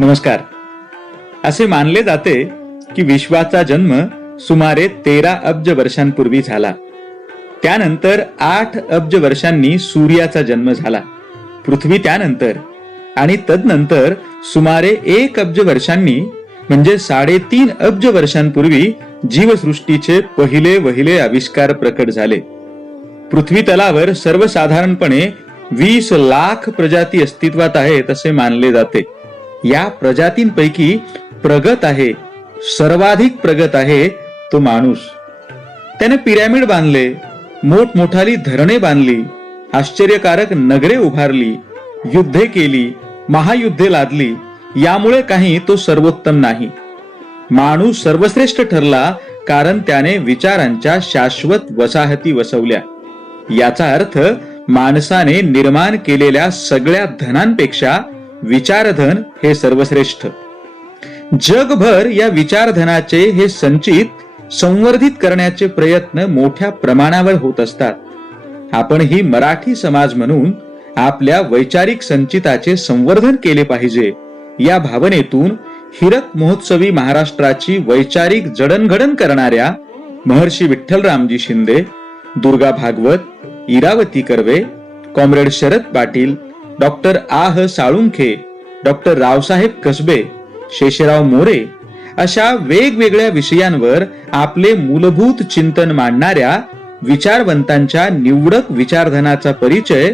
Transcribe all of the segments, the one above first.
नमस्कार. असे मानले जाते की विश्वाचा जन्म सुमारे 13 अब्ज वर्षांपूर्वी झाला. त्यानंतर 8 अब्ज वर्षांनी सूर्याचा जन्म झाला. पृथ्वी त्यानंतर आणि तदनंतर सुमारे 1 अब्ज वर्षांनी म्हणजे 3.5 अब्ज वर्षांपूर्वी जीवसृष्टीचे पहिले आविष्कार प्रकट झाले. पृथ्वी तलावर सर्वसाधारणपणे 20 लाख प्रजाती अस्तित्वात आहेत असे मानले जाते. या प्रजातींपैकी प्रगत आहे, सर्वाधिक प्रगत आहे तो माणूस. त्याने पिरॅमिड बांधले, मोठमोठाली धरणे बांधली, आश्चर्यकारक नगरे उभारली, युद्धे केली, महायुद्धे लादली. यामुळे काही तो सर्वोत्तम नाही. माणूस सर्वश्रेष्ठ ठरला कारण त्याने विचारांच्या शाश्वत वसाहती वसवल्या. याचा अर्थ माणसाने निर्माण केलेल्या सगळ्या धनांपेक्षा विचारधन हे सर्वश्रेष्ठ. जगभर या विचारधनाचे हे संचित संवर्धित करण्याचे प्रयत्न मोठ्या प्रमाणावर होत असतात. आपण ही मराठी समाज म्हणून आपल्या वैचारिक संचिताचे संवर्धन केले पाहिजे या भावनेतून हिरक महोत्सवी महाराष्ट्राची वैचारिक जडणघडण करणाऱ्या महर्षी विठ्ठलरामजी शिंदे, दुर्गा भागवत, इरावती कर्वे, कॉम्रेड शरद पाटील, डॉक्टर आह साळुंखे, डॉक्टर रावसाहेब कसबे, शेषराव मोरे अशा वेगवेगळ्या विषयांवर आपले मूलभूत चिंतन मांडणाऱ्या विचारवंतांच्या निवडक विचारधनाचा परिचय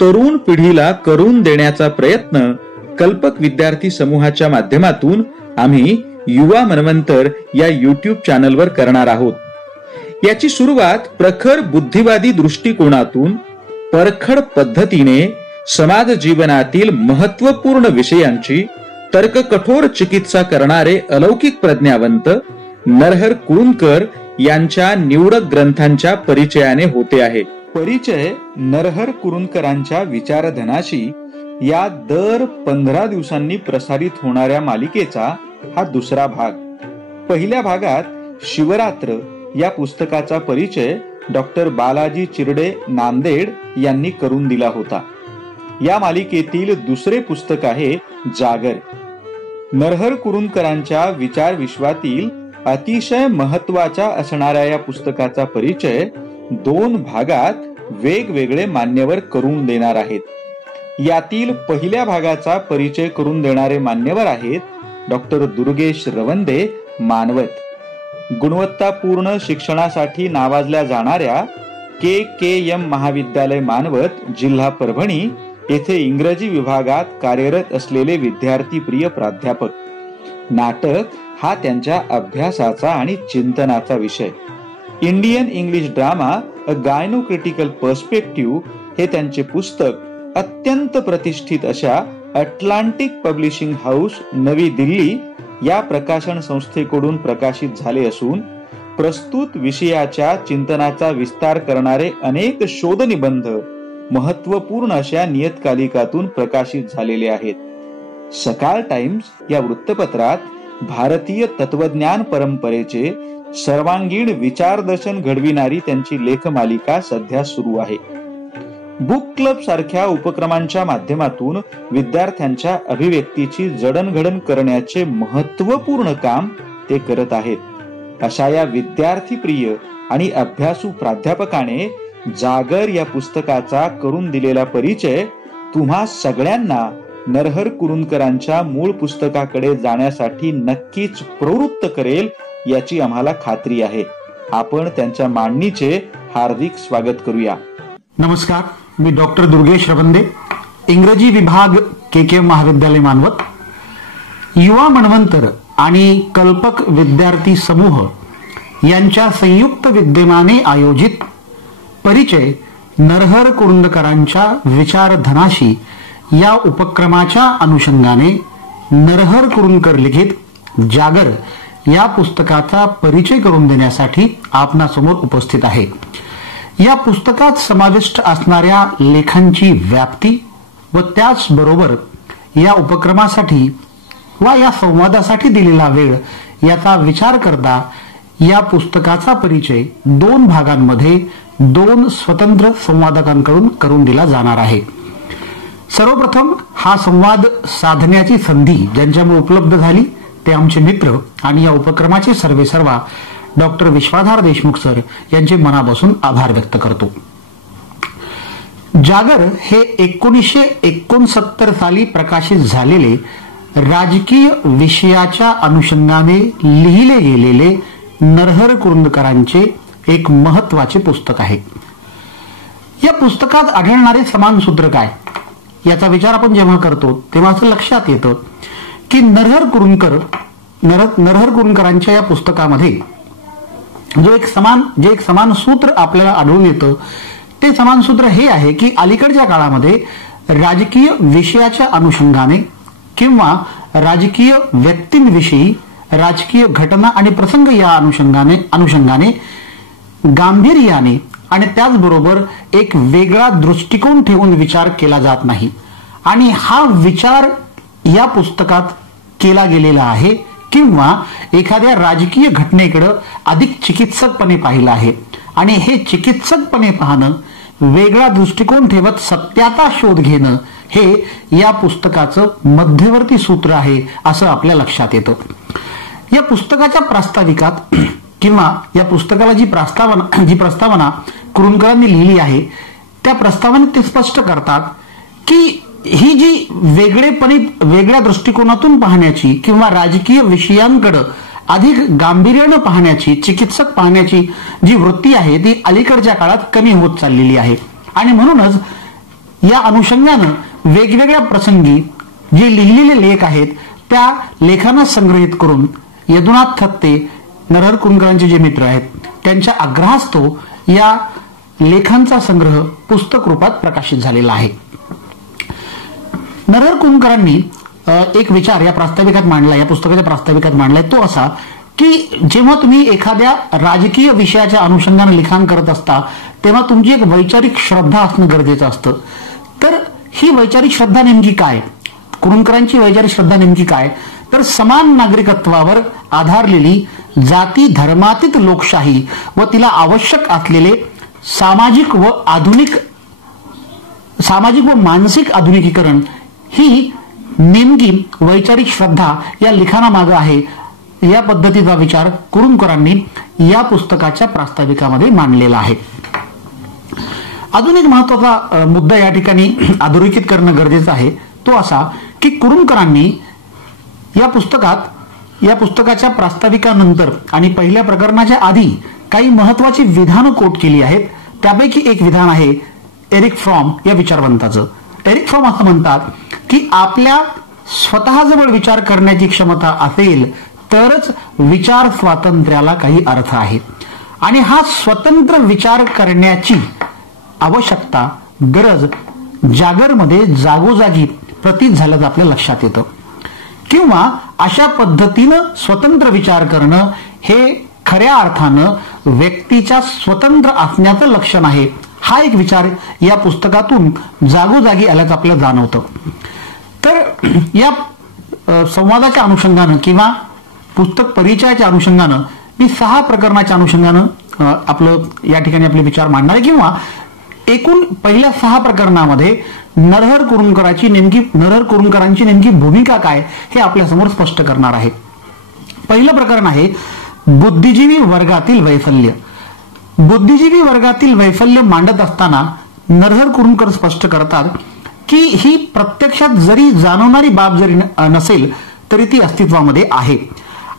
तरुण पिढीला करून देण्याचा प्रयत्न कल्पक विद्यार्थी समूहाच्या माध्यमातून आम्ही युवा मनवंतर या युट्यूब चॅनलवर करणार आहोत. याची सुरुवात प्रखर बुद्धिवादी दृष्टिकोनातून परखड पद्धतीने समाज जीवनातील महत्वपूर्ण विषयांची तर्ककठोर चिकित्सा करणारे अलौकिक प्रज्ञावंत नरहर कुरुंदकर यांच्या निवडक ग्रंथांच्या परिचयाने होते आहे. परिचय नरहर कुरुंदकरांच्या विचारधनाशी या दर 15 दिवसांनी प्रसारित होणाऱ्या मालिकेचा हा दुसरा भाग. पहिल्या भागात शिवरात्र या पुस्तकाचा परिचय डॉक्टर बालाजी चिरडे नांदेड यांनी करून दिला होता. या मालिकेतील दुसरे पुस्तक आहे जागर. नरहर कुरुंदकरांच्या विचार विश्वातील अतिशय महत्वाच्या असणाऱ्या या पुस्तकाचा परिचय 2 भागात वेगवेगळे मान्यवर करून देणार आहेत. यातील पहिल्या भागाचा परिचय करून देणारे मान्यवर आहेत डॉक्टर दुर्गेश रवंदे, मानवत. गुणवत्तापूर्ण शिक्षणासाठी नावाजल्या जाणाऱ्या KKM महाविद्यालय मानवत, जिल्हा परभणी येथे इंग्रजी विभागात कार्यरत असलेले विद्यार्थी प्रिय प्राध्यापक. नाटक हा त्यांच्या अभ्यासाचा आणि चिंतनाचा विषय. इंडियन इंग्लिश ड्रामा अ गायनोक्रिटिकल पर्स्पेक्टिव्ह हे त्यांचे पुस्तक अत्यंत प्रतिष्ठित अशा अटलांटिक पब्लिशिंग हाऊस नवी दिल्ली या प्रकाशन संस्थेकडून प्रकाशित झाले असून प्रस्तुत विषयाच्या चिंतनाचा विस्तार करणारे अनेक शोधनिबंध महत्वपूर्ण अशा नियतकालिकातून प्रकाशित झालेले आहेत. सकाळ टाइम्स या वृत्तपत्रात भारतीय तत्वज्ञान परंपरेचे सर्वांगीण विचारदर्शन घडविणारी त्यांची लेखमालिका सध्या सुरू आहे. बुक क्लब सारख्या उपक्रमांच्या माध्यमातून विद्यार्थ्यांच्या अभिव्यक्तीची जडणघडण करण्याचे महत्वपूर्ण काम ते करत आहेत. अशा या विद्यार्थी प्रिय आणि अभ्यासू प्राध्यापकाने जागर या पुस्तकाचा करून दिलेला परिचय तुम्हा सगळ्यांना नरहर कुरुंदकरांच्या मूळ पुस्तकाकडे जाण्यासाठी नक्कीच प्रवृत्त करेल याची आम्हाला खात्री आहे. आपण त्यांच्या मांडणीचे हार्दिक स्वागत करूया. नमस्कार, मी डॉक्टर दुर्गेश रवंदे, इंग्रजी विभाग KKM महाविद्यालय मानवत. युवा मनवंतर आणि कल्पक विद्यार्थी समूह यांच्या संयुक्त विद्यमाने आयोजित परिचय नरहर कुरुंदकरांच्या विचारधनाशी या उपक्रमाच्या अनुषंगाने नरहर कुरुंदकर लिखित जागर या पुस्तकाचा परिचय करून देण्यासाठी आपणासमोर उपस्थित आहे. या पुस्तकात समाविष्ट असणाऱ्या लेखांची व्याप्ती व त्याचबरोबर या उपक्रमासाठी वा या संवादासाठी दिलेला वेळ याचा विचार करता या पुस्तकाचा परिचय 2 भागांमध्ये 2 स्वतंत्र संवादकांकडून करून दिला जाणार आहे. सर्वप्रथम हा संवाद साधण्याची संधी ज्यांच्यामुळे उपलब्ध झाली ते आमचे मित्र आणि या उपक्रमाचे सर्वेसर्वा डॉक्टर विश्वाधार देशमुख सर यांचे मनापासून आभार व्यक्त करतो. जागर हे 1969 साली प्रकाशित झालेले राजकीय विषयाच्या अनुषंगाने लिहिले गेलेले नरहर कुरुंदकरांचे एक महत्वाचे पुस्तक आहे. या पुस्तकात आढळणारे समान सूत्र काय याचा विचार आपण जेव्हा करतो तेव्हा असं लक्षात येतं की नरहर कुरुंदकरांच्या या पुस्तकामध्ये जे एक समान सूत्र आपल्याला आढळून येतं ते समान सूत्र हे आहे की अलीकडच्या काळामध्ये राजकीय विषयाच्या अनुषंगाने किंवा राजकीय व्यक्तींविषयी राजकीय घटना आणि प्रसंग या अनुषंगाने गांभीर्याने आणि त्याचबरोबर एक वेगळा दृष्टिकोन ठेवून विचार केला जात नाही आणि हा विचार या पुस्तकात केला गेलेला आहे किंवा एखाद्या राजकीय घटनेकडे अधिक चिकित्सकपणे पाहिलं आहे आणि हे चिकित्सकपणे पाहणं वेगळा दृष्टिकोन ठेवत सत्याचा शोध घेणं हे या पुस्तकाचं मध्यवर्ती सूत्र आहे असं आपल्या लक्षात येतं. या पुस्तकाच्या प्रास्ताविकात किंवा या पुस्तकाला जी प्रस्तावना कुरुंदकरांनी लिहिली आहे त्या प्रस्तावनेत ते स्पष्ट करतात की ही जी वेगळ्या दृष्टिकोनातून पाहण्याची किंवा राजकीय विषयांकडे अधिक गांभीर्यानं पाहण्याची चिकित्सक पाहण्याची जी वृत्ती आहे ती अलीकडच्या काळात कमी होत चाललेली आहे आणि म्हणूनच या अनुषंगानं वेगवेगळ्या प्रसंगी जे लिहिलेले लेख आहेत त्या लेखांना संग्रहित करून यदुनाथ थत्ते नरहर कुरुंदकरांचे जे मित्र आहेत त्यांच्या आग्रहास्तव या लेखांचा संग्रह पुस्तक रूपात प्रकाशित झालेला आहे. नरहर कुरुंदकरांनी एक विचार या प्रास्ताविकात मांडला, या पुस्तकाच्या प्रास्ताविकात मांडलाय तो असा की जेव्हा तुम्ही एखाद्या राजकीय विषयाच्या अनुषंगाने लिखाण करत असता तेव्हा तुमची एक वैचारिक श्रद्धा असणं गरजेचं असतं. तर ही वैचारिक श्रद्धा नेमकी काय, कुरुंदकरांची वैचारिक श्रद्धा नेमकी काय, तर समान नागरिकत्वावर आधारलेली जाती धर्मातीत लोकशाही व तिला आवश्यक असलेले सामाजिक व मानसिक आधुनिकीकरण ही नेमकी वैचारिक श्रद्धा या लिखाणामागे आहे. या पद्धतीचा विचार कुरुंदकरांनी या पुस्तकाच्या प्रास्ताविकामध्ये मांडलेला आहे. अजून एक महत्वाचा मुद्दा या ठिकाणी अधोरेखित करणं गरजेचं आहे तो असा की कुरुंदकरांनी या पुस्तकाच्या प्रास्ताविकानंतर आणि पहिल्या प्रकरणाच्या आधी काही महत्वाची विधानं कोट केली आहेत. त्यापैकी एक विधान आहे एरिक फ्रॉम या विचारवंताचं. एरिक फ्रॉम असं म्हणतात की आपल्या स्वतःजवळ विचार करण्याची क्षमता असेल तरच विचार स्वातंत्र्याला काही अर्थ आहे आणि हा स्वतंत्र विचार करण्याची आवश्यकता गरज जागरमध्ये जागोजागी प्रतीत झाल्याचं आपल्या लक्षात येतं किंवा अशा पद्धतीनं स्वतंत्र विचार करणं हे खऱ्या अर्थानं व्यक्तीच्या स्वतंत्र असण्याचं लक्षण आहे. हा एक विचार या पुस्तकातून जागोजागी आल्याचं आपल्याला जाणवतं. तर या संवादाच्या अनुषंगानं किंवा पुस्तक परिचयाच्या अनुषंगानं मी 6 प्रकरणाच्या अनुषंगानं या ठिकाणी आपले विचार मांडणार आहे किंवा एकूण पहिल्या 6 प्रकरणामध्ये नरहर कुरुंदकरांची नेमकी भूमिका काय हे आपल्यासमोर स्पष्ट करणार आहे. पहिलं प्रकरण आहे बुद्धिजीवी वर्गातील वैफल्य. बुद्धिजीवी वर्गातील वैफल्य मांडत असताना नरहर कुरुंदकर स्पष्ट करतात की ही प्रत्यक्षात जरी जाणवणारी बाब जरी नसेल तरी ती अस्तित्वामध्ये आहे.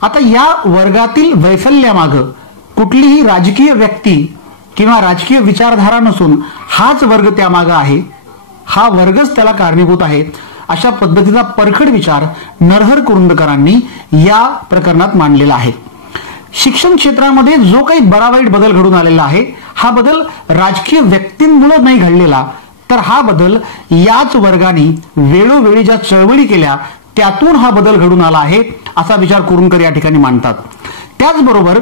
आता या वर्गातील वैफल्यामागं कुठलीही राजकीय व्यक्ती किंवा राजकीय विचारधारा नसून हाच वर्ग त्यामागं आहे, हा वर्गच त्याला कारणीभूत आहे. अशा पद्धतीचा परखड विचार नरहर कुरुंदकरांनी या प्रकरणात मांडलेला आहे. शिक्षण क्षेत्रामध्ये जो काही बरा वाईट बदल घडून आलेला आहे हा बदल राजकीय व्यक्तींमुळे नाही घडलेला तर हा बदल याच वर्गाने वेळोवेळी ज्या चळवळी केल्या त्यातून हा बदल घडून आला आहे असा विचार कुरुंदकर या ठिकाणी मांडतात. त्याचबरोबर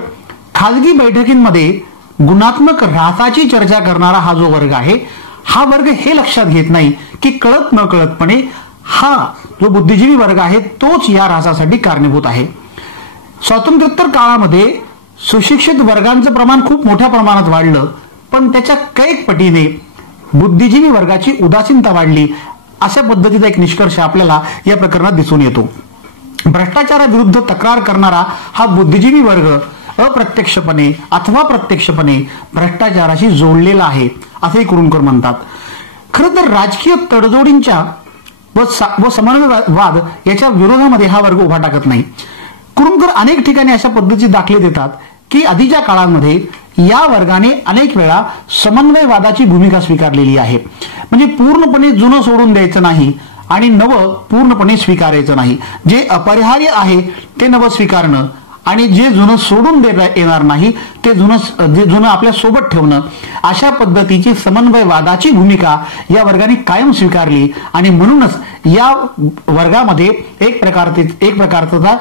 खाजगी बैठकींमध्ये गुणात्मक ऱ्हासाची चर्चा करणारा हा जो वर्ग आहे हा वर्ग हे लक्षात घेत नाही की कळत न कळतपणे हा जो बुद्धिजीवी वर्ग आहे तोच या ऱ्हासासाठी कारणीभूत आहे. स्वातंत्र्योत्तर काळामध्ये सुशिक्षित वर्गांचं प्रमाण खूप मोठ्या प्रमाणात वाढलं पण त्याच्या कैक पटीने बुद्धिजीवी वर्गाची उदासीनता वाढली अशा पद्धतीचा एक निष्कर्ष आपल्याला या प्रकरणात दिसून येतो. भ्रष्टाचाराविरुद्ध तक्रार करणारा हा बुद्धिजीवी वर्ग अप्रत्यक्षपणे अथवा प्रत्यक्षपणे भ्रष्टाचाराशी जोडलेला आहे असेही कुरूंकर म्हणतात. खरं तर राजकीय तडजोडींच्या व समन्वयवाद याच्या विरोधामध्ये हा वर्ग उभा टाकत नाही. कुरूंकर अनेक ठिकाणी अशा पद्धतीचे दाखले देतात की आधीच्या काळामध्ये या वर्गाने अनेक वेळा समन्वयवादाची भूमिका स्वीकारलेली आहे. म्हणजे पूर्णपणे जुनं सोडून द्यायचं नाही आणि नवं पूर्णपणे स्वीकारायचं नाही. जे अपरिहार्य आहे ते नवं स्वीकारणं आणि जे जुनं सोडून देता येणार नाही ते जुनं आपल्या सोबत ठेवणं, अशा पद्धतीची समन्वयवादाची भूमिका या वर्गाने कायम स्वीकारली आणि म्हणूनच या वर्गामध्ये एक प्रकारचा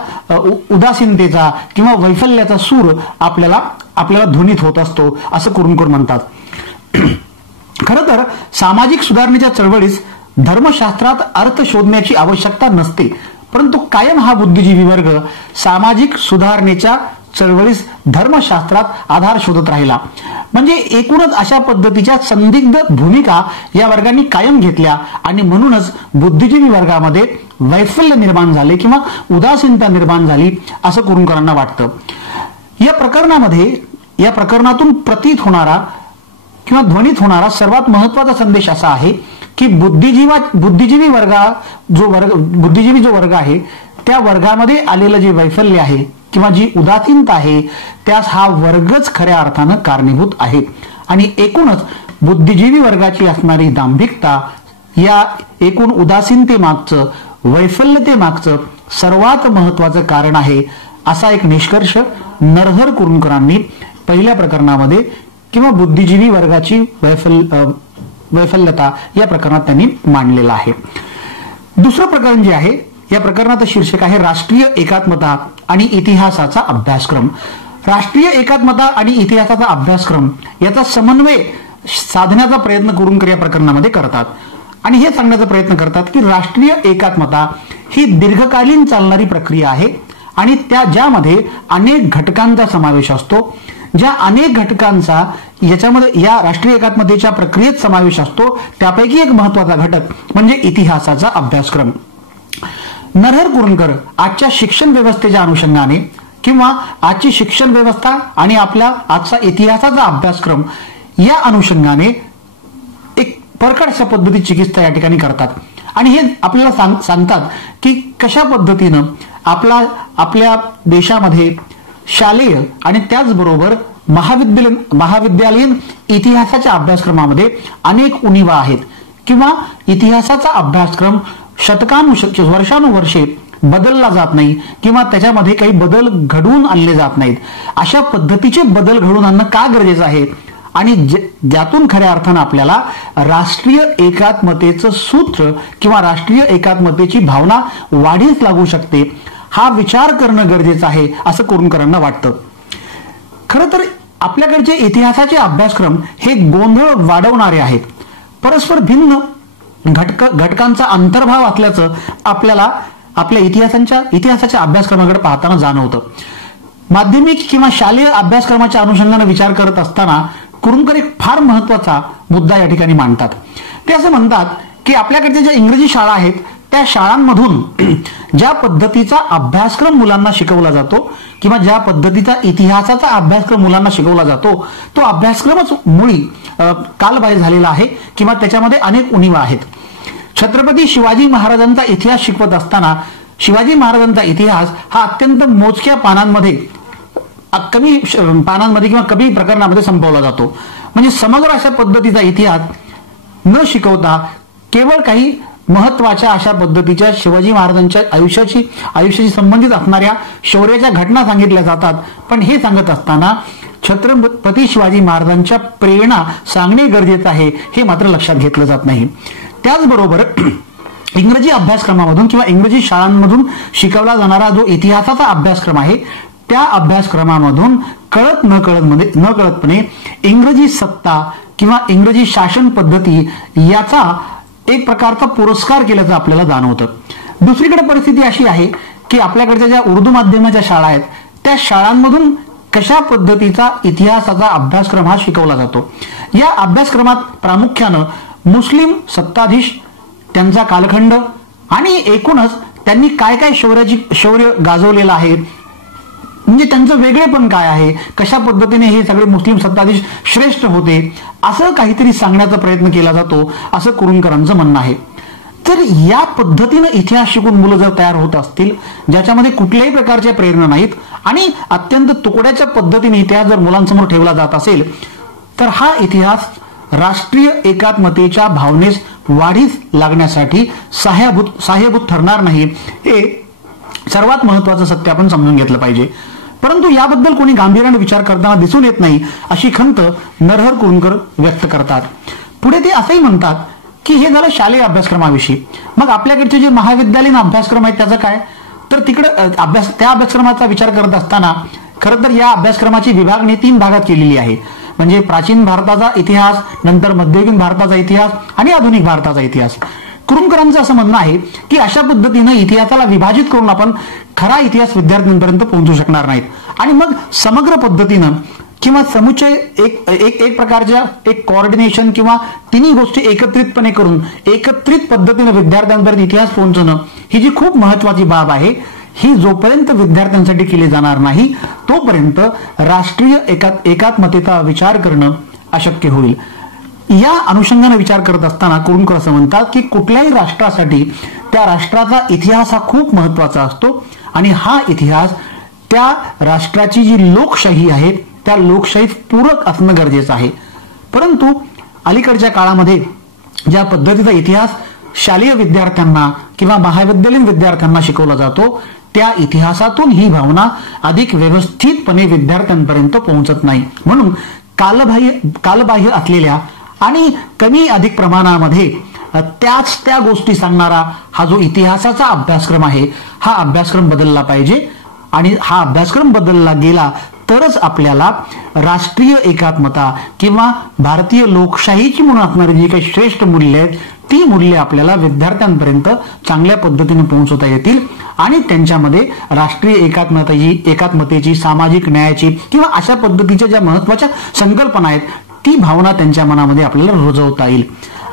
उदासीनतेचा किंवा वैफल्याचा सूर आपल्याला ध्वनित होत असतो असं कुरूंकर म्हणतात. खरं तर सामाजिक सुधारणेच्या चळवळीस धर्मशास्त्रात अर्थ शोधण्याची आवश्यकता नसते, परंतु कायम हा बुद्धिजीवी वर्ग सामाजिक सुधारणेच्या चळवळीस धर्मशास्त्रात आधार शोधत राहिला. म्हणजे एकूणच अशा पद्धतीच्या संदिग्ध भूमिका या वर्गाने कायम घेतल्या आणि म्हणूनच बुद्धिजीवी वर्गामध्ये वैफल्य निर्माण झाले किंवा उदासीनता निर्माण झाली असं कुरूंकरांना वाटतं. या प्रकरणातून प्रतीत होणारा किंवा ध्वनित होणारा सर्वात महत्वाचा संदेश असा आहे की बुद्धिजीवी जो वर्ग आहे त्या वर्गामध्ये आलेलं जे वैफल्य आहे किंवा जी उदासीनता आहे त्यास हा वर्गच खऱ्या अर्थानं कारणीभूत आहे. आणि एकूणच बुद्धिजीवी वर्गाची असणारी दांभिकता या एकूण उदासीनतेमागचं वैफल्यतेमागचं सर्वात महत्वाचं कारण आहे असा एक निष्कर्ष नरहर कुरूंकरांनी पहिल्या प्रकरणामध्ये किंवा बुद्धिजीवी वर्गाची वैफल्यता या प्रकरणात त्यांनी मांडलेला आहे. दुसरं प्रकरण जे आहे या प्रकरणाचं शीर्षक आहे राष्ट्रीय एकात्मता आणि इतिहासाचा अभ्यासक्रम. राष्ट्रीय एकात्मता आणि इतिहासाचा अभ्यासक्रम याचा समन्वय साधण्याचा प्रयत्न कुरूंकर या प्रकरणामध्ये करतात आणि हे सांगण्याचा प्रयत्न करतात की राष्ट्रीय एकात्मता ही दीर्घकालीन चालणारी प्रक्रिया आहे आणि ज्यामध्ये अनेक घटकांचा समावेश असतो. ज्या अनेक घटकांचा याच्यामध्ये या राष्ट्रीय एकात्मतेच्या प्रक्रियेत समावेश असतो त्यापैकी एक महत्वाचा घटक म्हणजे इतिहासाचा अभ्यासक्रम. नरहर कुरूंकर आजच्या शिक्षण व्यवस्थेच्या अनुषंगाने किंवा आजची शिक्षण व्यवस्था आणि आपला आजचा इतिहासाचा अभ्यासक्रम या अनुषंगाने एक परखड अशा पद्धतीची चिकित्सा या ठिकाणी करतात आणि हे आपल्याला सांगतात की कशा पद्धतीनं आपल्या देशामध्ये शालेय आणि त्याचबरोबर महाविद्यालयीन इतिहासाच्या अभ्यासक्रमामध्ये अनेक उणिवा आहेत किंवा इतिहासाचा अभ्यासक्रम वर्षानुवर्षे बदलला जात नाही किंवा त्याच्यामध्ये काही बदल घडवून आणले जात नाहीत. अशा पद्धतीचे बदल घडवून आणणं का गरजेचं आहे आणि ज्यातून खऱ्या अर्थानं आपल्याला राष्ट्रीय एकात्मतेचं सूत्र किंवा राष्ट्रीय एकात्मतेची भावना वाढीस लागू शकते हा विचार करणं गरजेचं आहे असं कुरूंकरांना वाटतं. खरं तर आपल्याकडचे इतिहासाचे अभ्यासक्रम हे गोंधळ वाढवणारे आहेत. परस्पर भिन्न घटकांचा अंतर्भाव असल्याचं आपल्याला आपल्या इतिहासाच्या अभ्यासक्रमाकडे पाहताना जाणवतं. माध्यमिक किंवा शालेय अभ्यासक्रमाच्या अनुषंगाने विचार करत असताना कुरूंकर एक फार महत्वाचा मुद्दा या ठिकाणी मांडतात. ते असं म्हणतात की आपल्याकडच्या ज्या इंग्रजी शाळा आहेत त्या शाळांमधून ज्या पद्धतीचा अभ्यासक्रम मुलांना शिकवला जातो किंवा ज्या पद्धतीचा इतिहासाचा अभ्यासक्रम मुलांना शिकवला जातो तो अभ्यासक्रमच मुळी कालबाह्य झालेला आहे किंवा त्याच्यामध्ये अनेक उणिवा आहेत. छत्रपती शिवाजी महाराजांचा इतिहास शिकवत असताना शिवाजी महाराजांचा इतिहास हा अत्यंत मोजक्या पानांमध्ये किंवा कमी प्रकरणामध्ये संपवला जातो. म्हणजे समग्र अशा पद्धतीचा इतिहास न शिकवता केवळ काही महत्वाच्या अशा पद्धतीच्या शिवाजी महाराजांच्या आयुष्याशी संबंधित असणाऱ्या शौर्याच्या घटना सांगितल्या जातात. पण हे सांगत असताना छत्रपती शिवाजी महाराजांच्या प्रेरणा सांगणे गरजेचं आहे हे मात्र लक्षात घेतलं जात नाही. त्याचबरोबर इंग्रजी अभ्यासक्रमामधून किंवा इंग्रजी शाळांमधून शिकवला जाणारा जो इतिहासाचा अभ्यासक्रम आहे त्या अभ्यासक्रमामधून नकळतपणे इंग्रजी सत्ता किंवा इंग्रजी शासन पद्धती याचा एक प्रकारचा पुरस्कार केल्याचं आपल्याला जाणवतं. दुसरीकडे परिस्थिती अशी आहे की आपल्याकडच्या ज्या उर्दू माध्यमाच्या शाळा आहेत त्या शाळांमधून कशा पद्धतीचा इतिहासाचा अभ्यासक्रम हा शिकवला जातो. या अभ्यासक्रमात प्रामुख्यानं मुस्लिम सत्ताधीश त्यांचा कालखंड आणि एकूणच त्यांनी काय काय शौर्य गाजवलेलं आहे, म्हणजे त्यांचं वेगळेपण काय आहे, कशा पद्धतीने हे सगळे मुस्लिम सत्ताधीश श्रेष्ठ होते, असं काहीतरी सांगण्याचा प्रयत्न केला जातो, असं कुरूंकरांचं म्हणणं आहे. तर या पद्धतीनं इतिहास शिकून मुलं जर तयार होत असतील, ज्याच्यामध्ये कुठल्याही प्रकारच्या प्रेरणा नाहीत आणि अत्यंत तुकड्याच्या पद्धतीने इतिहास जर मुलांसमोर ठेवला जात असेल, तर हा इतिहास राष्ट्रीय एकात्मतेच्या भावनेस वाढीस लागण्यासाठी सहाय्यभूत ठरणार नाही, हे सर्वात महत्वाचं सत्य आपण समजून घेतलं पाहिजे. परंतु याबद्दल कोणी गांभीर्याने विचार करताना दिसून येत नाही, अशी खंत नरहर कुरूंकर व्यक्त करतात. पुढे ते असंही म्हणतात की हे झालं शालेय अभ्यासक्रमाविषयी. मग आपल्याकडचे जे महाविद्यालयीन अभ्यासक्रम आहेत त्याचं काय, तर तिकडे त्या अभ्यासक्रमाचा विचार करत असताना खरं तर या अभ्यासक्रमाची विभागणी 3 भागात केलेली आहे. म्हणजे प्राचीन भारताचा इतिहास, नंतर मध्ययुगीन भारताचा इतिहास आणि आधुनिक भारताचा इतिहास. कुरूंकरांचं असं म्हणणं आहे की अशा पद्धतीनं इतिहासाला विभाजित करून आपण खरा इतिहास विद्यार्थ्यांपर्यंत पोहोचू शकणार नाहीत आणि मग समग्र पद्धतीनं किंवा समुच्चय एक प्रकारच्या एक कोऑर्डिनेशन किंवा तिन्ही गोष्टी एकत्रितपणे करून एकत्रित पद्धतीने विद्यार्थ्यांपर्यंत इतिहास पोहोचणं ही जी खूप महत्वाची बाब आहे, ही जोपर्यंत विद्यार्थ्यांसाठी केली जाणार नाही तोपर्यंत राष्ट्रीय एकात्मतेचा विचार करणं अशक्य होईल. या अनुषंगाने विचार करत असताना कुरूंकर असं म्हणतात की कुठल्याही राष्ट्रासाठी त्या राष्ट्राचा इतिहास हा खूप महत्वाचा असतो आणि हा इतिहास त्या राष्ट्राची जी लोकशाही आहे त्या लोकशाहीत पूरक असणं गरजेचं आहे. परंतु अलीकडच्या काळामध्ये ज्या पद्धतीचा इतिहास शालेय विद्यार्थ्यांना किंवा महाविद्यालयीन विद्यार्थ्यांना शिकवला जातो, त्या इतिहासातून ही भावना अधिक व्यवस्थितपणे विद्यार्थ्यांपर्यंत पोहोचत नाही. म्हणून कालबाह्य असलेल्या आणि कमी अधिक प्रमाणामध्ये त्या गोष्टी सांगणारा हा जो इतिहासाचा अभ्यासक्रम आहे, हा अभ्यासक्रम बदलला पाहिजे आणि हा अभ्यासक्रम बदलला गेला तरच आपल्याला राष्ट्रीय एकात्मता किंवा भारतीय लोकशाहीची म्हणून असणारी जी काही श्रेष्ठ मूल्य आहेत ती मूल्य आपल्याला विद्यार्थ्यांपर्यंत चांगल्या पद्धतीने पोहोचवता येतील आणि त्यांच्यामध्ये राष्ट्रीय एकात्मतेची, सामाजिक न्यायाची किंवा अशा पद्धतीच्या ज्या महत्वाच्या संकल्पना आहेत ती भावना त्यांच्या मनामध्ये आपल्याला रुजवता येईल.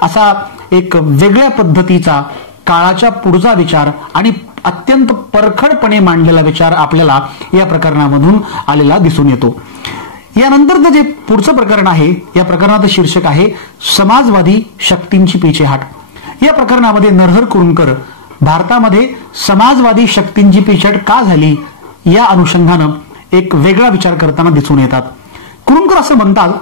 असा एक वेगळ्या पद्धतीचा काळाच्या पुढचा विचार आणि अत्यंत परखडपणे मांडलेला विचार आपल्याला या प्रकरणामधून आलेला दिसून येतो. यानंतरचं जे पुढचं प्रकरण आहे, या प्रकरणाचं शीर्षक आहे समाजवादी शक्तींची पिछेहाट. या प्रकरणामध्ये नरहर कुरूंकर भारतामध्ये समाजवादी शक्तींची पिछेहाट का झाली या अनुषंगानं एक वेगळा विचार करताना दिसून येतात. कुरूंकर असं म्हणतात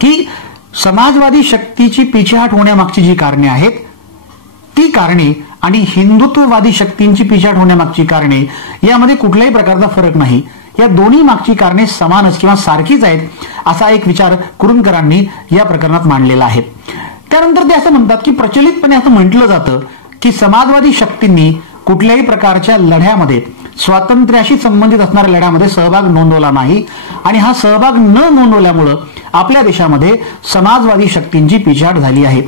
की समाजवादी शक्तीची पिछेहाट होण्यामागची जी कारणे आहेत ती कारणे आणि हिंदुत्ववादी शक्तींची पिछेहाट होण्यामागची कारणे यामध्ये कुठल्याही प्रकारचा फरक नाही. या दोन्ही मागची कारणे समानच किंवा सारखीच आहेत असा एक विचार कुरूंकरांनी या प्रकरणात मांडलेला आहे. त्यानंतर ते असं म्हणतात की प्रचलितपणे असं म्हटलं जातं की समाजवादी शक्तींनी कुठल्याही प्रकारच्या लढ्यामध्ये, स्वातंत्र्याशी संबंधित असणाऱ्या लढ्यामध्ये सहभाग नोंदवला नाही आणि हा सहभाग न नोंदवल्यामुळं आपल्या देशामध्ये समाजवादी शक्तींची पिछेहाट झाली आहे.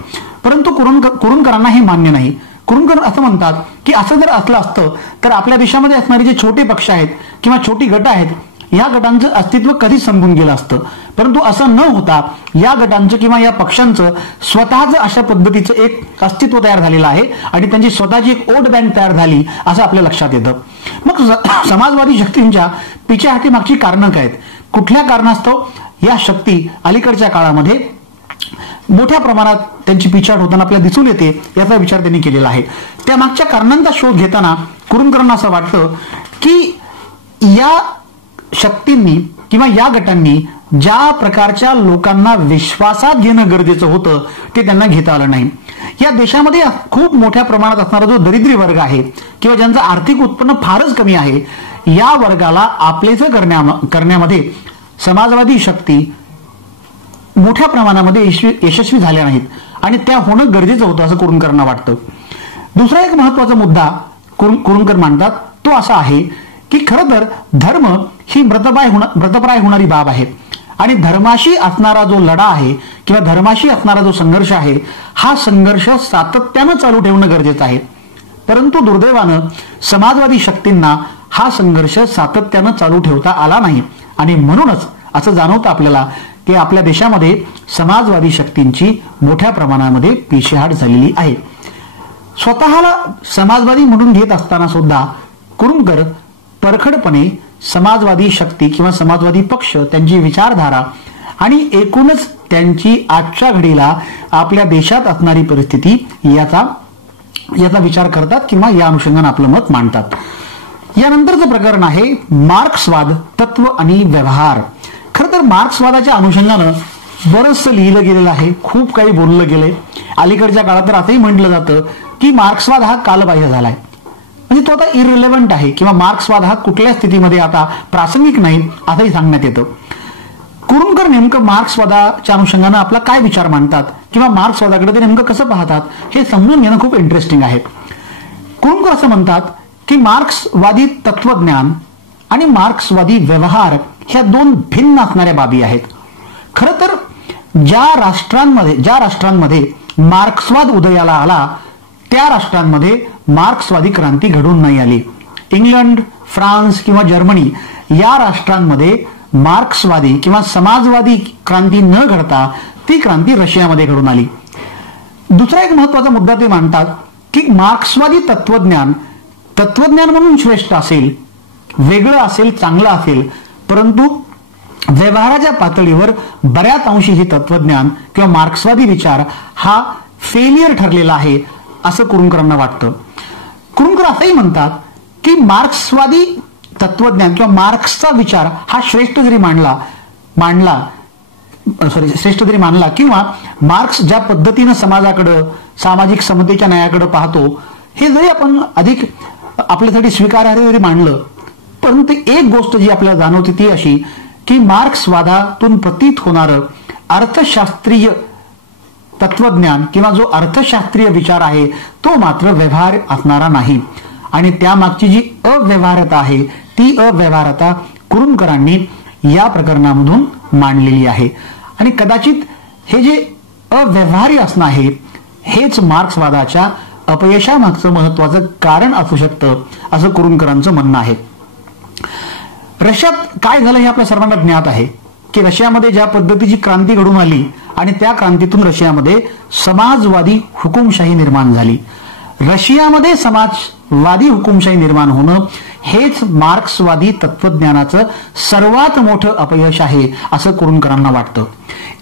परंतु कुरूंकरांना हे मान्य नाही. कुरूंकर असं म्हणतात की असं जर असलं असतं तर आपल्या देशामध्ये असणारे जे छोटे पक्ष आहेत किंवा छोटी गट आहेत या गटांचं अस्तित्व कधीच संपून गेलं असतं. परंतु असं न होता या गटांचं किंवा या पक्षांचं स्वतःच अशा पद्धतीचं एक अस्तित्व तयार झालेलं आहे आणि त्यांची स्वतःची एक वोट बँक तयार झाली असं आपल्या लक्षात येतं. मग समाजवादी शक्तींच्या पिछेहाटीमागची कारणं काय आहेत, कुठल्या कारणास्तव या शक्ती अलीकडच्या काळामध्ये मोठ्या प्रमाणात त्यांची पिछेहाट होताना आपल्याला दिसून येते याचा विचार त्यांनी केलेला आहे. त्या मागच्या कारणांचा शोध घेताना कुरूंकरांना असं वाटतं की या शक्तींनी किंवा या गटांनी ज्या प्रकारच्या लोकांना विश्वासात घेणं गरजेचं होतं ते त्यांना घेता आलं नाही. या देशामध्ये खूप मोठ्या प्रमाणात असणारा जो दरिद्री वर्ग आहे किंवा ज्यांचं आर्थिक उत्पन्न फारच कमी आहे, या वर्गाला आपलेच करण्यामध्ये समाजवादी शक्ती मोठ्या प्रमाणामध्ये यशस्वी झाल्या नाहीत आणि त्या होणं गरजेचं होतं असं कुरूंकरांना वाटतं. दुसरा एक महत्वाचा मुद्दा कुरूंकर मांडतात तो असा आहे की खरं तर धर्म ही व्रतप्राय होणारी बाब आहे आणि धर्माशी असणारा जो लढा आहे किंवा धर्माशी असणारा जो संघर्ष आहे हा संघर्ष सातत्यानं चालू ठेवणं गरजेचं आहे. परंतु दुर्दैवानं समाजवादी शक्तींना हा संघर्ष सातत्यानं चालू ठेवता आला नाही आणि म्हणूनच असं जाणवतं आपल्याला की आपल्या देशामध्ये समाजवादी शक्तींची मोठ्या प्रमाणामध्ये पिछेहाट झालेली आहे. स्वतःला समाजवादी म्हणून घेत असताना सुद्धा कुरुंकर परखडपणे समाजवादी शक्ती किंवा समाजवादी पक्ष, त्यांची विचारधारा आणि एकूणच त्यांची आजच्या घडीला आपल्या देशात असणारी परिस्थिती याचा विचार करतात किंवा या अनुषंगाने आपलं मत मांडतात. यानंतरचं प्रकरण आहे मार्क्सवाद, तत्व आणि व्यवहार. खरं तर मार्क्सवादाच्या अनुषंगानं बरंचसं लिहिलं गेलेलं आहे, खूप काही बोललं गेलंय. अलीकडच्या काळात तर असंही म्हटलं जातं की मार्क्सवाद हा कालबाह्य झालाय, म्हणजे तो आता इररिलेव्हंट आहे किंवा मार्क्सवाद हा कुठल्या स्थितीमध्ये आता प्रासंगिक नाही असंही सांगण्यात येतं. कुरुंकर नेमकं मार्क्सवादाच्या अनुषंगानं आपला काय विचार मांडतात किंवा मार्क्सवादाकडे ते नेमकं कसं पाहतात हे समजून घेणं खूप इंटरेस्टिंग आहे. कुरुंकर असं म्हणतात की मार्क्सवादी तत्वज्ञान आणि मार्क्सवादी व्यवहार ह्या दोन भिन्न असणाऱ्या बाबी आहेत. खरं तर ज्या राष्ट्रांमध्ये मार्क्सवाद उदयाला आला त्या राष्ट्रांमध्ये मार्क्सवादी क्रांती घडून नाही आली. इंग्लंड, फ्रान्स किंवा जर्मनी या राष्ट्रांमध्ये मार्क्सवादी किंवा समाजवादी क्रांती न घडता ती क्रांती रशियामध्ये घडून आली. दुसरा एक महत्वाचा मुद्दा ते मांडतात की मार्क्सवादी तत्वज्ञान म्हणून श्रेष्ठ असेल, वेगळं असेल, चांगलं असेल, परंतु व्यवहाराच्या पातळीवर बऱ्याच अंशी हे तत्वज्ञान किंवा मार्क्सवादी विचार हा फेलियर ठरलेला आहे असं कुरुंकरांना वाटतं. कुरुंकर असंही म्हणतात की मार्क्सवादी तत्वज्ञान किंवा मार्क्सचा विचार हा श्रेष्ठ जरी मानला किंवा मार्क्स ज्या पद्धतीनं समाजाकडं, सामाजिक समतेच्या न्यायाकडे पाहतो हे जरी आपण अधिक आपल्यासाठी स्वीकारार्ह जरी मानलं, परंतु एक गोष्ट जी आपल्याला जाणवते ती अशी की मार्क्सवादातून प्रतीत होणारं अर्थशास्त्रीय तत्वज्ञान किंवा जो अर्थशास्त्रीय विचार आहे तो मात्र व्यवहार असणारा नाही. आणि त्यामागची जी अव्यवहार्यता आहे ती अव्यवहार्यता कुरुंकरांनी या प्रकरणामधून मांडलेली आहे. आणि कदाचित हे जे अव्यवहार्य असणं आहे हेच मार्क्सवादाच्या अपयशामागचं महत्वाचं कारण असू शकतं असं कुरुंकरांचं म्हणणं आहे. रशियात काय झालं हे आपल्या सर्वांना ज्ञात आहे की रशियामध्ये ज्या पद्धतीची क्रांती घडून आली आणि त्या क्रांतीतून रशियामध्ये समाजवादी हुकुमशाही निर्माण झाली. रशियामध्ये समाजवादी हुकुमशाही निर्माण होणं हेच मार्क्सवादी तत्वज्ञानाचं सर्वात मोठं अपयश आहे असं कुरुंकरांना वाटतं.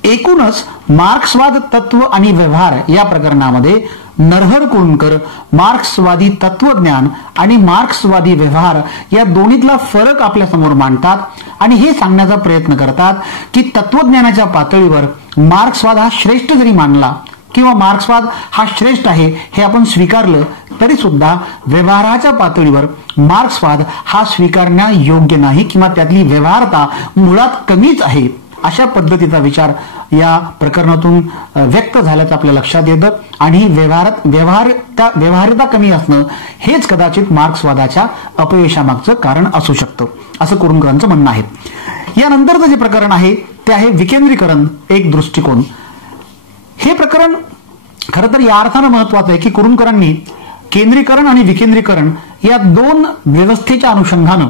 एकूणच मार्क्सवाद, तत्व आणि व्यवहार या प्रकरणामध्ये नरहर कुरुंकर मार्क्सवादी तत्वज्ञान आणि मार्क्सवादी व्यवहार या दोन्हीतला फरक आपल्या समोर मांडतात आणि हे सांगण्याचा प्रयत्न करतात की तत्वज्ञानाच्या पातळीवर मार्क्सवाद हा श्रेष्ठ जरी मानला किंवा मार्क्सवाद हा श्रेष्ठ आहे हे आपण स्वीकारलं तरी सुद्धा व्यवहाराच्या पातळीवर मार्क्सवाद हा स्वीकारण्यायोग्य नाही किंवा त्यातली व्यवहारता मुळात कमीच आहे अशा पद्धतीचा विचार या प्रकरणातून व्यक्त झाल्याचं आपल्या लक्षात येतं. आणि व्यवहार्यता कमी असणं हेच कदाचित मार्क्सवादाच्या अपयशामागचं कारण असू शकतं असं कुरुंकरांचं म्हणणं आहे. यानंतरचं जे प्रकरण आहे ते आहे विकेंद्रीकरण, एक दृष्टिकोन. हे प्रकरण खरं तर या अर्थानं महत्वाचं आहे की कुरुंकरांनी केंद्रीकरण आणि विकेंद्रीकरण या दोन व्यवस्थेच्या अनुषंगानं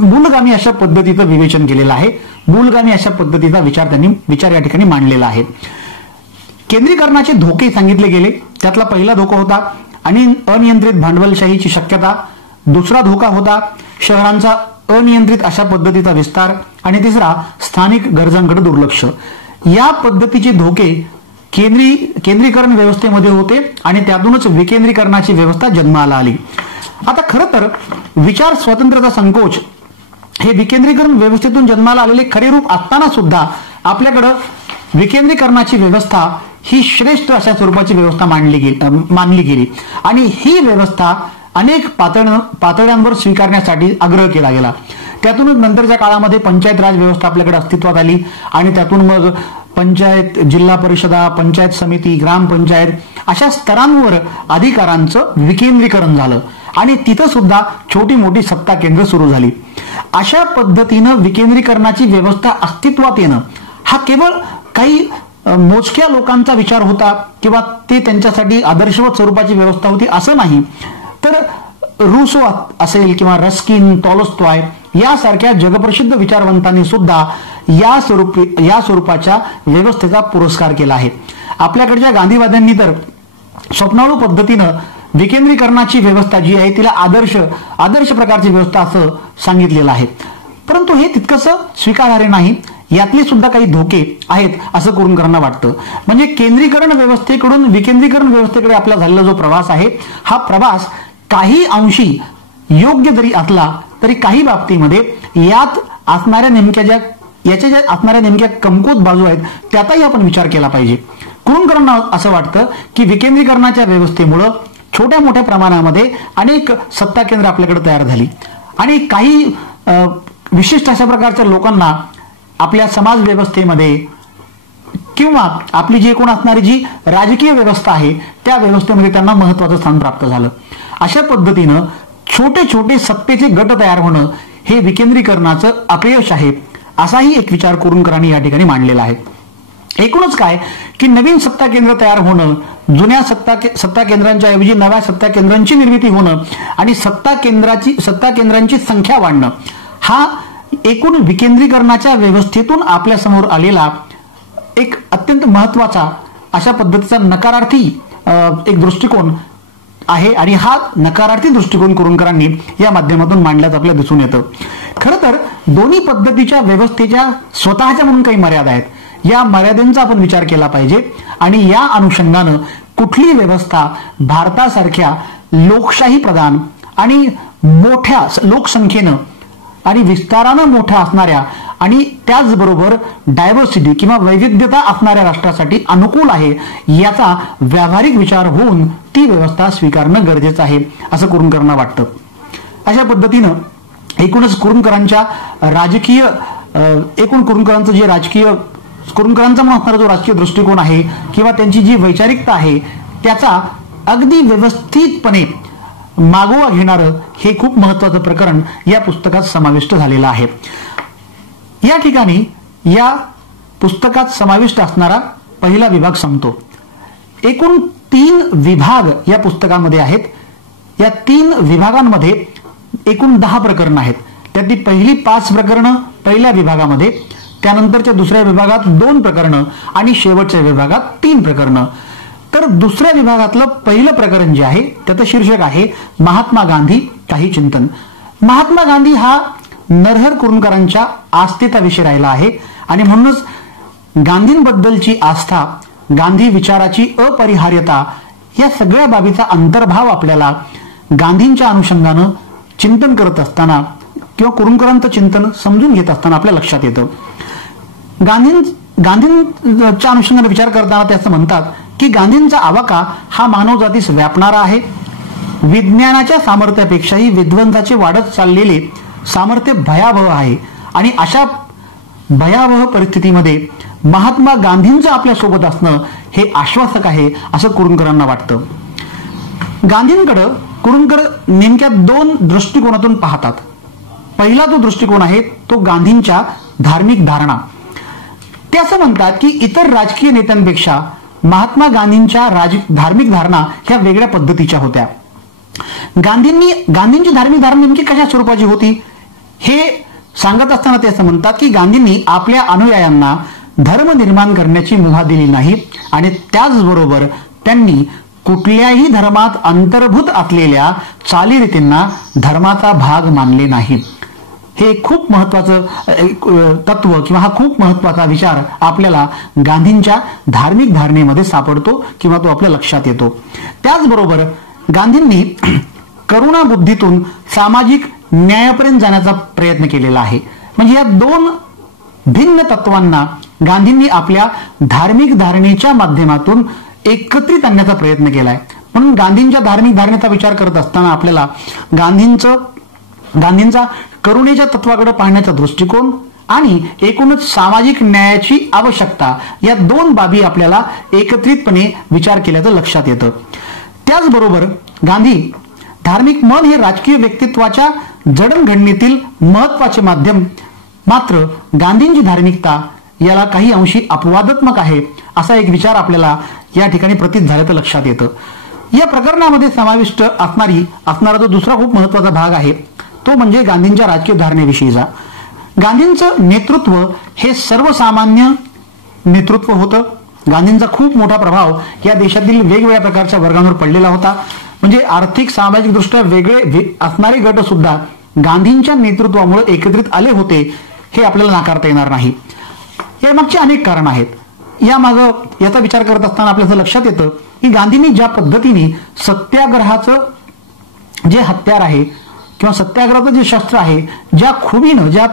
मूलगामी अशा पद्धतीचं विवेचन केलेलं आहे. मूलगामी अशा पद्धतीचा विचार या ठिकाणी मांडलेला आहे. केंद्रीकरणाचे धोके सांगितले गेले. त्यातला पहिला धोका होता आणि अनियंत्रित भांडवलशाहीची शक्यता. दुसरा धोका होता शहरांचा अनियंत्रित अशा पद्धतीचा विस्तार आणि तिसरा स्थानिक गरजांकडे दुर्लक्ष. या पद्धतीचे धोके केंद्रीकरण व्यवस्थेमध्ये होते आणि त्यातूनच विकेंद्रीकरणाची व्यवस्था जन्माला आली. आता खरं तर विचार स्वातंत्र्याचा संकोच हे विकेंद्रीकरण व्यवस्थेतून जन्माला आलेले खरे रूप असताना सुद्धा आपल्याकडं विकेंद्रीकरणाची व्यवस्था ही श्रेष्ठ अशा स्वरूपाची व्यवस्था मानली गेली आणि ही व्यवस्था अनेक पातळ्यांवर स्वीकारण्यासाठी आग्रह केला गेला. त्यातूनच नंतरच्या काळामध्ये पंचायत राज व्यवस्था आपल्याकडे अस्तित्वात आली आणि त्यातून मग पंचायत, जिल्हा परिषदा, पंचायत समिती, ग्रामपंचायत अशा स्तरांवर अधिकारांचं विकेंद्रीकरण झालं आणि तिथं सुद्धा छोटी मोठी सत्ता केंद्र सुरू झाली. अशा पद्धतीनं विकेंद्रीकरणाची व्यवस्था अस्तित्वात येणं हा केवळ काही मोजक्या लोकांचा विचार होता किंवा ते त्यांच्यासाठी आदर्शवत स्वरूपाची व्यवस्था होती असं नाही, तर रुसो असेल किंवा रस्किन, टॉलस्टॉय यासारख्या जगप्रसिद्ध विचारवंतांनी सुद्धा या स्वरूपाच्या व्यवस्थेचा पुरस्कार केला आहे. आपल्याकडच्या गांधीवाद्यांनी तर स्वप्नाळू पद्धतीनं विकेंद्रीकरणाची व्यवस्था जी आहे तिला आदर्श प्रकारची व्यवस्था असं सांगितलेलं आहे. परंतु हे तितकंसं स्वीकारार्ह नाही. यातले सुद्धा काही धोके आहेत असं कुरूंकरांना वाटतं. म्हणजे केंद्रीकरण व्यवस्थेकडून विकेंद्रीकरण व्यवस्थेकडे आपला झालेला जो प्रवास आहे हा प्रवास काही अंशी योग्य जरी असला तरी काही बाबतीमध्ये यात असणाऱ्या नेमक्या कमकुवत बाजू आहेत त्याचाही आपण विचार केला पाहिजे. कुरूंकरांना असं वाटतं की विकेंद्रीकरणाच्या व्यवस्थेमुळं छोट्या मोठ्या प्रमाणामध्ये अनेक सत्ता केंद्र आपल्याकडे तयार झाली आणि काही विशिष्ट अशा प्रकारच्या लोकांना आपल्या समाज व्यवस्थेमध्ये किंवा आपली जी एकूण असणारी जी राजकीय व्यवस्था आहे त्या व्यवस्थेमध्ये त्यांना महत्वाचं स्थान प्राप्त झालं. अशा पद्धतीनं छोटे छोटे सत्तेचे गट तयार होणं हे विकेंद्रीकरणाचं अपयश आहे असाही एक विचार कुरूंकरांनी या ठिकाणी मांडलेला आहे. एकूणच काय की नवीन सत्ता केंद्र तयार होणं, जुन्या सत्ता केंद्रांच्या ऐवजी नव्या सत्ता केंद्रांची निर्मिती होणं आणि सत्ता केंद्रांची संख्या वाढणं हा एकूण विकेंद्रीकरणाच्या व्यवस्थेतून आपल्या समोर आलेला एक अत्यंत महत्वाचा अशा पद्धतीचा नकारार्थी एक दृष्टिकोन आहे आणि हा नकारार्थी दृष्टिकोन कुरूंकरांनी या माध्यमातून मांडल्याचं आपल्याला दिसून येतं. खरं तर दोन्ही पद्धतीच्या व्यवस्थेच्या स्वतःच्या म्हणून काही मर्यादा आहेत. या मर्यादांचा आपण विचार केला पाहिजे आणि या अनुषंगानं कुठली व्यवस्था भारतासारख्या लोकशाही प्रधान आणि मोठ्या लोकसंख्येनं आणि विस्तारानं मोठ्या असणाऱ्या आणि त्याचबरोबर डायव्हर्सिटी किंवा वैविध्यता असणाऱ्या राष्ट्रासाठी अनुकूल आहे याचा व्यावहारिक विचार होऊन ती व्यवस्था स्वीकारणं गरजेचं आहे असं कुरूंकरांना वाटतं. अशा पद्धतीनं एकूणच कुरूंकरांचा म्हणून असणारा जो राजकीय दृष्टिकोन आहे किंवा त्यांची जी वैचारिकता आहे त्याचा अगदी व्यवस्थितपणे मागोवा घेणारं हे खूप महत्वाचं प्रकरण या पुस्तकात समाविष्ट झालेलं आहे. या ठिकाणी या पुस्तकात समाविष्ट असणारा पहिला विभाग संपतो. एकूण 3 विभाग या पुस्तकामध्ये आहेत. या 3 विभागांमध्ये एकूण 10 प्रकरणं आहेत. त्यातली पहिली 5 प्रकरणं पहिल्या विभागामध्ये, त्यानंतरच्या दुसऱ्या विभागात 2 प्रकरणं आणि शेवटच्या विभागात 3 प्रकरणं. तर दुसऱ्या विभागातलं पहिलं प्रकरण जे आहे त्याचं शीर्षक आहे महात्मा गांधी काही चिंतन. महात्मा गांधी हा नरहर कुरूंकरांच्या आस्थेचा विषय राहिला आहे आणि म्हणूनच गांधींबद्दलची आस्था, गांधी विचाराची अपरिहार्यता या सगळ्या बाबीचा अंतर्भाव आपल्याला गांधींच्या अनुषंगानं चिंतन करत असताना किंवा कुरूंकरांचं चिंतन समजून घेत असताना आपल्या लक्षात येतं. गांधींच्या अनुषंगाने विचार करताना ते असं म्हणतात की गांधींचा आवाका हा मानवजातीस व्यापणारा आहे. विज्ञानाच्या सामर्थ्यापेक्षाही विध्वंसाचे वाढत चाललेले सामर्थ्य भयावह आहे आणि अशा भयावह परिस्थितीमध्ये महात्मा गांधींचं आपल्या सोबत असणं हे आश्वासक आहे असं कुरूंकरांना वाटतं. गांधींकडे कुरूंकर नेमक्या 2 दृष्टिकोनातून पाहतात. पहिला जो दृष्टिकोन आहे तो गांधींच्या धार्मिक धारणा. ते असं म्हणतात की इतर राजकीय नेत्यांपेक्षा महात्मा गांधींच्या धार्मिक धारणा ह्या वेगळ्या पद्धतीच्या होत्या. गांधींची धार्मिक धारणा नेमकी कशा स्वरूपाची होती हे सांगत असताना ते असं म्हणतात की गांधींनी आपल्या अनुयायांना धर्म निर्माण करण्याची मुभा दिली नाही आणि त्याचबरोबर त्यांनी कुठल्याही धर्मात अंतर्भूत असलेल्या चालीरीतींना धर्माचा भाग मानले नाही. हे खूप महत्वाचं तत्व किंवा हा खूप महत्वाचा विचार आपल्याला गांधींच्या धार्मिक धारणेमध्ये सापडतो किंवा तो आपल्या लक्षात येतो. त्याचबरोबर गांधींनी करुणा बुद्धीतून सामाजिक न्यायापर्यंत जाण्याचा प्रयत्न केलेला आहे. म्हणजे या 2 भिन्न तत्वांना गांधींनी आपल्या धार्मिक धारणेच्या माध्यमातून एकत्रित आणण्याचा प्रयत्न केलाय. म्हणून गांधींच्या धार्मिक धारणेचा विचार करत असताना आपल्याला गांधींचा करुणेच्या तत्वाकडे पाहण्याचा दृष्टिकोन आणि एकूणच सामाजिक न्यायाची आवश्यकता या 2 बाबी आपल्याला एकत्रितपणे विचार केल्याचं लक्षात येतं. त्याचबरोबर गांधी धार्मिक मन हे राजकीय व्यक्तित्वाच्या जडणघडणीतील महत्वाचे माध्यम, मात्र गांधींची धार्मिकता याला काही अंशी अपवादात्मक आहे असा एक विचार आपल्याला या ठिकाणी प्रतीत झाल्याचं लक्षात येतं. या प्रकरणामध्ये समाविष्ट असणारा जो दुसरा खूप महत्वाचा भाग आहे तो म्हणजे गांधींच्या राजकीय धारणेविषयीचा. गांधींचं नेतृत्व हे सर्वसामान्य नेतृत्व होतं. गांधींचा खूप मोठा प्रभाव या देशातील वेगवेगळ्या प्रकारच्या वर्गांवर पडलेला होता. म्हणजे आर्थिक सामाजिक दृष्ट्या वेगळे असणारे गट सुद्धा गांधींच्या नेतृत्वामुळे एकत्रित आले होते हे आपल्याला नाकारता येणार नाही. यामागची अनेक कारण आहेत. यामागं याचा विचार करत असताना आपल्याला लक्षात येतं की गांधींनी ज्या पद्धतीने सत्याग्रहाचं जे हत्यार आहे किंवा सत्याग्रहाचं जे शस्त्र आहे ज्या खुबीनं ज्या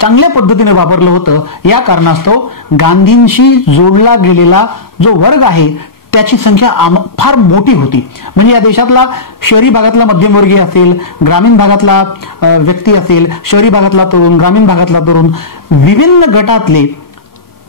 चांगल्या पद्धतीने वापरलं होतं, या कारणास्तव गांधींशी जोडला गेलेला जो वर्ग आहे त्याची संख्या फार मोठी होती. म्हणजे या देशातला शहरी भागातला मध्यमवर्गीय असेल, ग्रामीण भागातला व्यक्ती असेल, शहरी भागातला तरुण, ग्रामीण भागातला तरुण, विभिन्न गटातले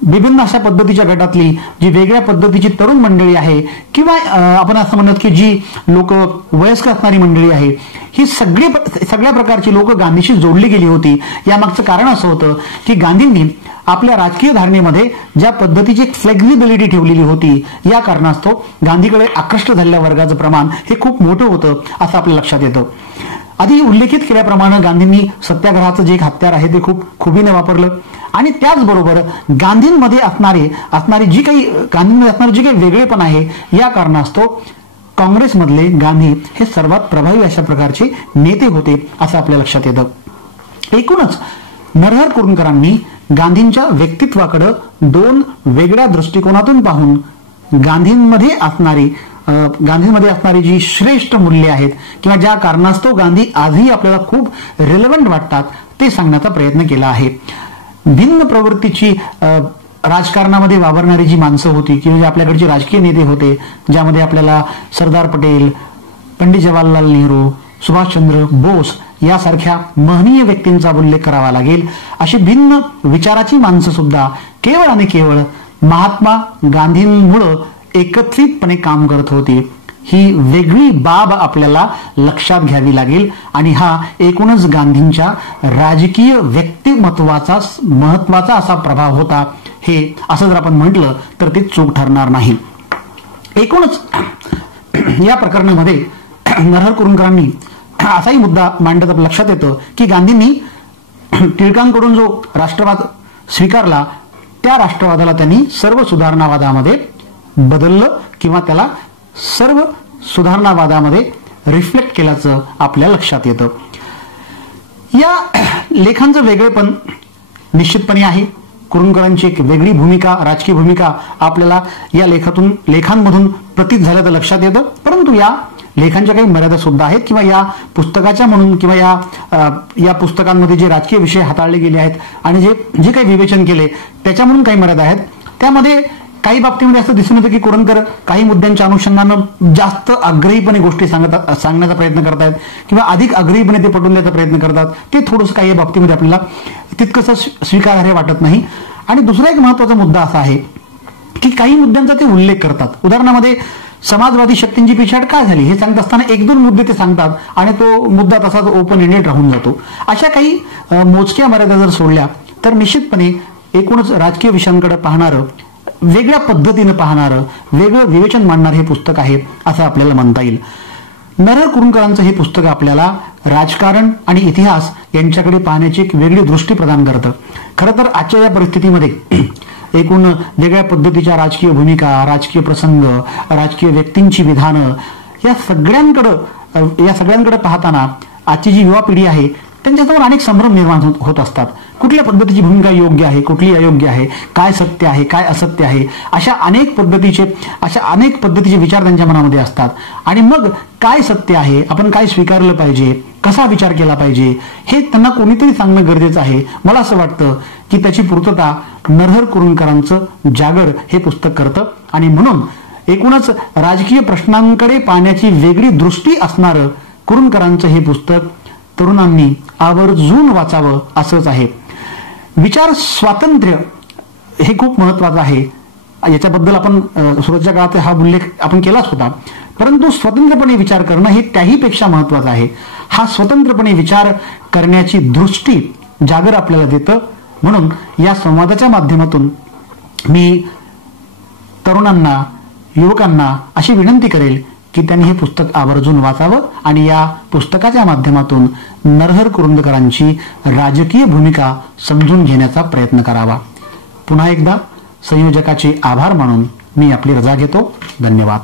विभिन्न अशा पद्धतीच्या गटातली जी वेगळ्या पद्धतीची तरुण मंडळी आहे किंवा आपण असं म्हणत की जी लोक वयस्क असणारी मंडळी आहे, ही सगळ्या प्रकारची लोक गांधीशी जोडली गेली होती. यामागचं कारण असं होतं की गांधींनी आपल्या राजकीय धारणेमध्ये ज्या पद्धतीची फ्लेक्झिबिलिटी ठेवलेली होती, या कारणास्तव गांधीकडे आकृष्ट झालेल्या वर्गाचं प्रमाण हे खूप मोठं होतं असं आपल्या लक्षात येतं. आधी उल्लेखित केल्याप्रमाणे गांधींनी सत्याग्रहाचं जे एक हत्यार आहे ते खूप खुबीने वापरलं आणि त्याचबरोबर गांधींमध्ये असणारी जी काही वेगळेपण आहे, या कारणास्तव काँग्रेसमधले गांधी हे सर्वात प्रभावी अशा प्रकारचे नेते होते असं आपल्या लक्षात येतं. एकूणच नरहर कुरुंदकरांनी गांधींच्या व्यक्तित्वाकडे दोन वेगळ्या दृष्टिकोनातून पाहून गांधींमध्ये असणारी जी श्रेष्ठ मूल्ये आहेत किंवा ज्या कारणास्तव गांधी आजही आपल्याला खूप रिलेव्हंट वाटतात ते सांगण्याचा प्रयत्न केला आहे. भिन्न प्रवृत्तीची राजकारणामध्ये वावरणारी जी माणसं होती किंवा जे आपल्याकडचे राजकीय नेते होते, ज्यामध्ये आपल्याला सरदार पटेल, पंडित जवाहरलाल नेहरू, सुभाषचंद्र बोस यासारख्या महनीय व्यक्तींचा उल्लेख करावा लागेल. अशी भिन्न विचाराची माणसं सुद्धा केवळ आणि केवळ महात्मा गांधींमुळे एकत्रितपणे काम करत होती. ही वेगळी बाब आपल्याला लक्षात घ्यावी लागेल आणि हा एकूणच गांधींच्या राजकीय व्यक्तिमत्वाचा महत्वाचा असा प्रभाव होता. हे असं जर आपण म्हटलं तर ते चूक ठरणार नाही. एकूणच या प्रकरणामध्ये नरहर कुरुंदकरांनी असाही मुद्दा मांडत आपल्या लक्षात येतं की गांधींनी टिळकांकडून जो राष्ट्रवाद स्वीकारला, त्या राष्ट्रवादाला त्यांनी सर्व सुधारणावादामध्ये बदललं किंवा त्याला सर्व सुधारणावादामध्ये रिफ्लेक्ट केल्याचं आपल्या लक्षात येतं. या लेखांचं वेगळेपण निश्चितपणे आहे. कुरुंदकरांची एक वेगळी भूमिका, राजकीय भूमिका आपल्याला या लेखांमधून प्रतीत झाल्याचं लक्षात येतं. परंतु या लेखांच्या काही मर्यादा सुद्धा आहेत किंवा या पुस्तकाच्या म्हणून किंवा या पुस्तकांमध्ये जे राजकीय विषय हाताळले गेले आहेत आणि जे काही विवेचन केले त्याच्या म्हणून काही मर्यादा आहेत. त्यामध्ये काही बाबतीमध्ये असं दिसून येतं की कुरुंदकर काही मुद्द्यांच्या अनुषंगानं जास्त आग्रहीपणे गोष्टी सांगण्याचा प्रयत्न करतायत किंवा अधिक आग्रहीपणे ते पटवून द्यायचा प्रयत्न करतात. ते थोडंसं काही बाबतीमध्ये आपल्याला तितकंसं स्वीकारार्ह वाटत नाही. आणि दुसरा एक महत्वाचा मुद्दा असा आहे की काही मुद्द्यांचा ते उल्लेख करतात. उदाहरणामध्ये समाजवादी शक्तींची पिछाड काय झाली हे सांगत असताना एक दोन मुद्दे ते सांगतात आणि तो मुद्दा तसाच ओपन एंडेड राहून जातो. अशा काही मोजक्या मर्यादा जर सोडल्या तर निश्चितपणे एकूणच राजकीय विषयांकडे पाहणारं, वेगळ्या पद्धतीनं पाहणारं, वेगळं विवेचन मांडणारं हे पुस्तक आहे असं आपल्याला म्हणता येईल. नरहर कुरुंदकरांचं हे पुस्तक आपल्याला राजकारण आणि इतिहास यांच्याकडे पाहण्याची एक वेगळी दृष्टी प्रदान करतं. खरं तर आजच्या या परिस्थितीमध्ये एकूण वेगळ्या पद्धतीच्या राजकीय भूमिका, राजकीय प्रसंग, राजकीय व्यक्तींची विधानं या सगळ्यांकडे पाहताना आजची जी युवा पिढी आहे त्यांच्यासमोर अनेक संभ्रम निर्माण होत असतात. कुठल्या पद्धतीची भूमिका योग्य आहे, कुठली अयोग्य आहे, काय सत्य आहे, काय असत्य आहे, अशा अनेक पद्धतीचे विचार त्यांच्या मनामध्ये असतात. आणि मग काय सत्य आहे, आपण काय स्वीकारलं पाहिजे, कसा विचार केला पाहिजे हे त्यांना कोणीतरी सांगणं गरजेचं आहे. मला असं वाटतं की त्याची पूर्तता नरहर कुरुंदकरांचं जागर हे पुस्तक करतं आणि म्हणून एकूणच राजकीय प्रश्नांकडे पाहण्याची वेगळी दृष्टी असणारं कुरुंदकरांचं हे पुस्तक तरुणांनी आवर्जून वाचावं असंच आहे. विचार स्वातंत्र्य हे खूप महत्वाचं आहे. याच्याबद्दल आपण सुरुवातीच्या काळात हा उल्लेख आपण केलाच होता. परंतु स्वतंत्रपणे विचार करणं हे त्याहीपेक्षा महत्वाचं आहे. हा स्वतंत्रपणे विचार करण्याची दृष्टी जागर आपल्याला देतं. म्हणून या संवादाच्या माध्यमातून मी तरुणांना, युवकांना अशी विनंती करेल की त्यांनी हे पुस्तक आवर्जून वाचावं आणि या पुस्तकाच्या माध्यमातून नरहर कुरुंदकरांची राजकीय भूमिका समजून घेण्याचा प्रयत्न करावा. पुन्हा एकदा संयोजकाचे आभार मानून मी आपली रजा घेतो. धन्यवाद.